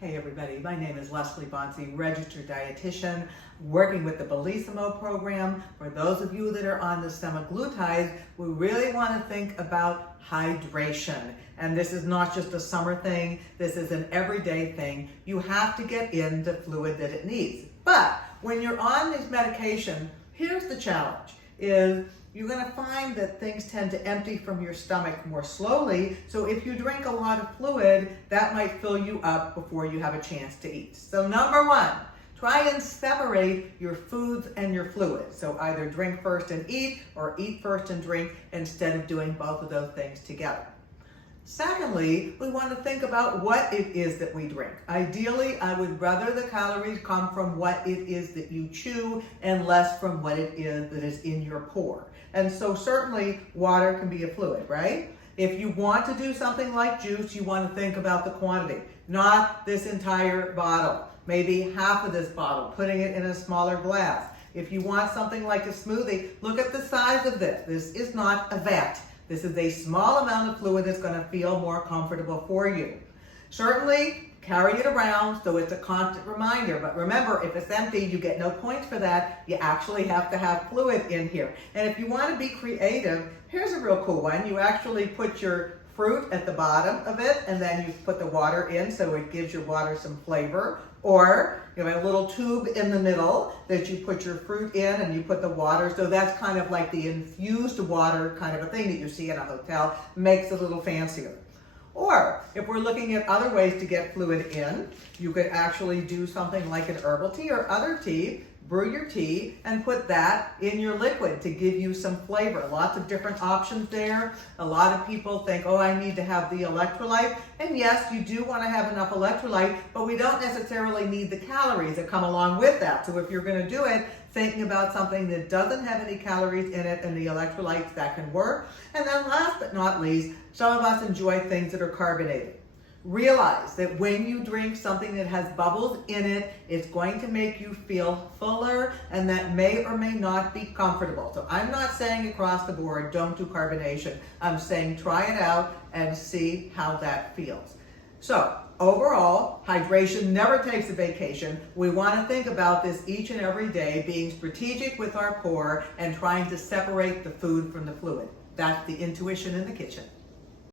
Hey everybody, my name is Leslie Bonci, registered dietitian, working with the Bellissimo program. For those of you that are on the Semaglutides, we really want to think about hydration. And this is not just a summer thing, this is an everyday thing. You have to get in the fluid that it needs. But when you're on this medication, here's the challenge, is you're going to find that things tend to empty from your stomach more slowly. So if you drink a lot of fluid, that might fill you up before you have a chance to eat. So number one, try and separate your foods and your fluids. So either drink first and eat, or eat first and drink, instead of doing both of those things together. Secondly, we want to think about what it is that we drink. Ideally, I would rather the calories come from what it is that you chew and less from what it is that is in your pore. And so certainly water can be a fluid, right? If you want to do something like juice, you want to think about the quantity, not this entire bottle, maybe half of this bottle, putting it in a smaller glass. If you want something like a smoothie, look at the size of this. This is not a vat. This is a small amount of fluid that's going to feel more comfortable for you. Certainly, carry it around so it's a constant reminder. But remember, if it's empty, you get no points for that. You actually have to have fluid in here. And if you want to be creative, here's a real cool one. You actually put your fruit at the bottom of it, and then you put the water in so it gives your water some flavor. Or you have a little tube in the middle that you put your fruit in and you put the water. So that's kind of like the infused water kind of a thing that you see in a hotel, makes it a little fancier. Or if we're looking at other ways to get fluid in, you could actually do something like an herbal tea or other tea, brew your tea and put that in your liquid to give you some flavor. Lots of different options there. A lot of people think, oh, I need to have the electrolyte. And yes, you do want to have enough electrolyte, but we don't necessarily need the calories that come along with that. So if you're going to do it, thinking about something that doesn't have any calories in it and the electrolytes, that can work. And then last but not least, some of us enjoy things that are carbonated. Realize that when you drink something that has bubbles in it, it's going to make you feel fuller, and that may or may not be comfortable. So I'm not saying across the board, don't do carbonation. I'm saying try it out and see how that feels. So overall, hydration never takes a vacation. We want to think about this each and every day, being strategic with our pore and trying to separate the food from the fluid. That's the intuition in the kitchen.